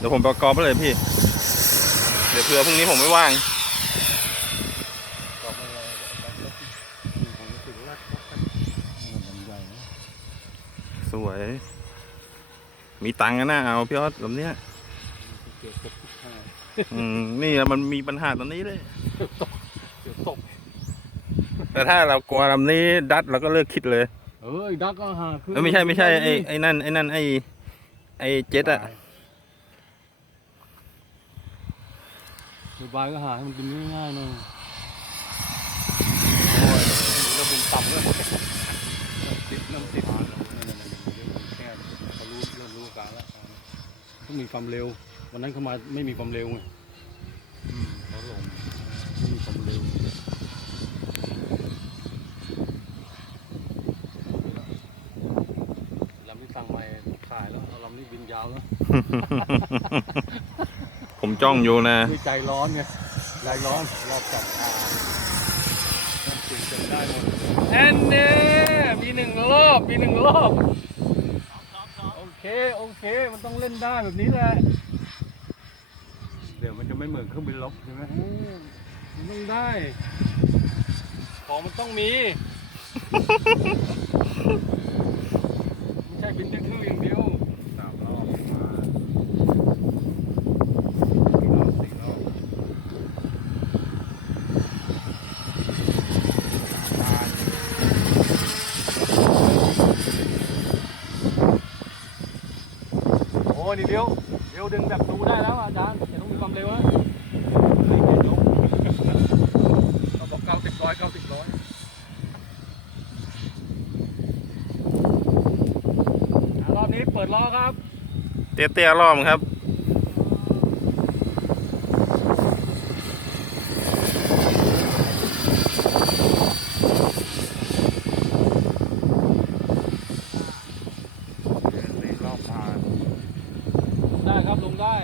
เดี๋ยวผมประกอบไปเลยพี่ เดี๋ยวเผื่อพรุ่งนี้ผมไม่ว่างตอบไม่อะไรผมรู้สึกว่ามันใหญ่นะสวย มีตังค์นะเอาพี่ออสลำเนี้ยเกือบตกห้าอืมนี่แหละมันมีปัญหาตอนนี้เลยเกือบตกเกือบตกแต่ถ้าเรากลัวลำนี้ดัดเราก็เลิกคิดเลย เอ้ยดักก็หาขึ้นเอ้ยไม่ใช่ไม่ใช่ไอ้ไอ้นั่นไอ้นั่นไอ้ไอ้เจ็ตอะ สบายก็หาให้มันกินง่ายๆหน่อยโอ้ยเราเป็นต่ำแล้วติดน้ำติดแค่เขารู้เริ่มรู้อาการแล้วต้องมีความเร็ว วันนั้นเขามาไม่มีความเร็วไงเขาหลงไม่มีความเร็วลำที่สั่งใหม่ขายแล้วเอาลำนี้บินยาวแล้ว ผมจ้องอยู่นะด้วยใจร้อนไงใจร้อนรอบจับอ่าต้องตื่นจนได้หมดแอนเน่มีหนึ่งรอบมีหนึ่งรอบ โอเค โอเค มันต้องเล่นได้แบบนี้แหละเดี๋ยวมันจะไม่เหมือนเครื่องบินลบใช่ไหมมันต้องได้ ของมันต้องมีไม่ใช่บินทื่อๆอย่างเดียวสามรอบมาสี่รอบสี่รอบ โอ้นี่เร็วเร็วดึงแบบดูได้แล้วอาจารย์อย่าต้องมีความเร็วนะเราบอกเก้าสิบร้อยเก้าสิบร้อยรอบนี้เปิดล้อครับ เตี้ยเตี้ยๆรอบครับสี่รอบผ่านได้ครับลง ได้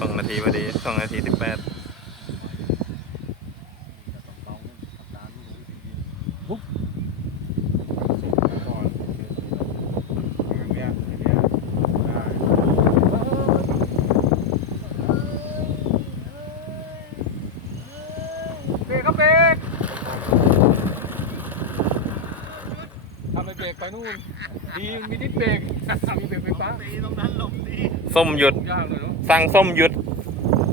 สองนาทีพอดีสองนาทีสิบแปดปุ๊บส่งไปก่อนอย่างเงี้ยอย่างเงี้ยได้เบรกครับเบรกทำ ไมเบรกไปนู่นดีมีดิสเบรกมีเบรกไฟฟ้าส้มหยุดยากเลยเนาะสั่งส้มหยุด